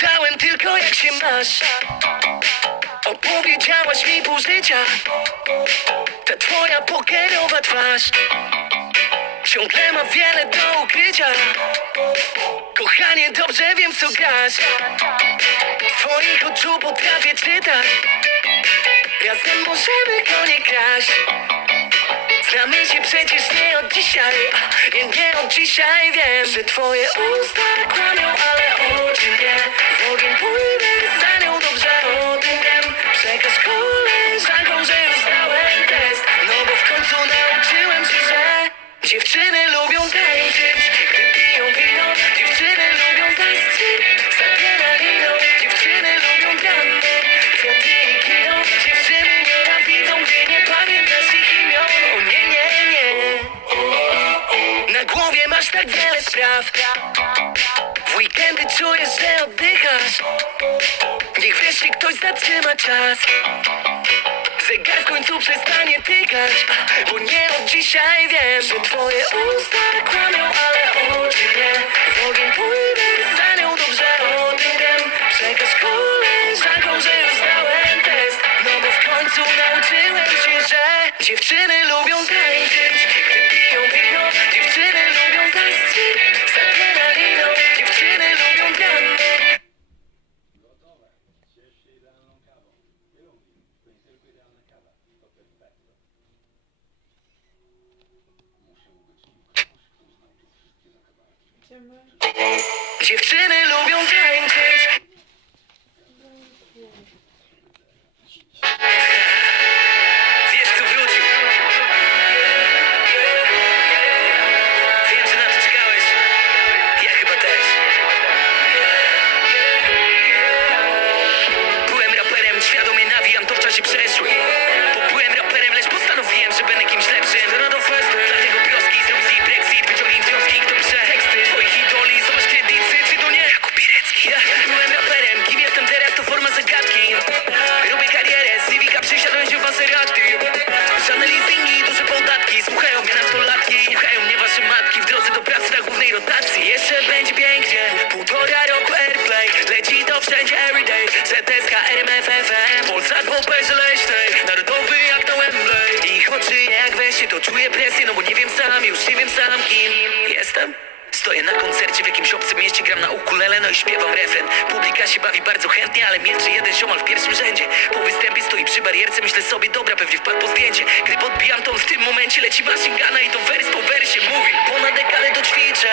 Pytałem tylko jak się masz. Opowiedziałaś mi pół życia. Ta twoja pokerowa twarz Ciągle ma wiele do ukrycia. Kochanie, dobrze wiem co grasz. Z twoich oczu potrafię czytać. Razem możemy go nie kraść Znamy się przecież nie od dzisiaj Nie, nie od dzisiaj wiem Że twoje usta kłamią, ale oczy nie W ogień pójdę za masz tak wiele spraw. W weekendy czujesz, że oddychasz. Niech wreszcie ktoś zatrzyma czas. Zegar w końcu przestanie tykać. Bo nie od dzisiaj wiem Że twoje usta kłamią, ale oczy nie. W ogień pójdę za nią, dobrze o tym wiem Przekaż koleżankom, że już zdałem test. No bo w końcu nauczyłem się, że Dziewczyny Dziewczyny lubią tańczyć. Wiesz kto wrócił. Wiem, że na to czekałeś. Ja chyba też. Byłem raperem, świadomie nawijam to w czasie weźcie, to czuję presję No bo nie wiem sam, już nie wiem sam kim Jestem? Stoję na koncercie w jakimś obcym mieście, gram na ukulele, no i śpiewam refren. Publika się bawi bardzo chętnie, ale milczy jeden ziomal w pierwszym rzędzie. Po występie stoi przy barierce, myślę sobie, dobra, pewnie wpadł po zdjęcie. Gdy podbijam ton, w tym momencie leci machine guna i to wers po wersie mówi. Ponad dekadę to ćwiczę,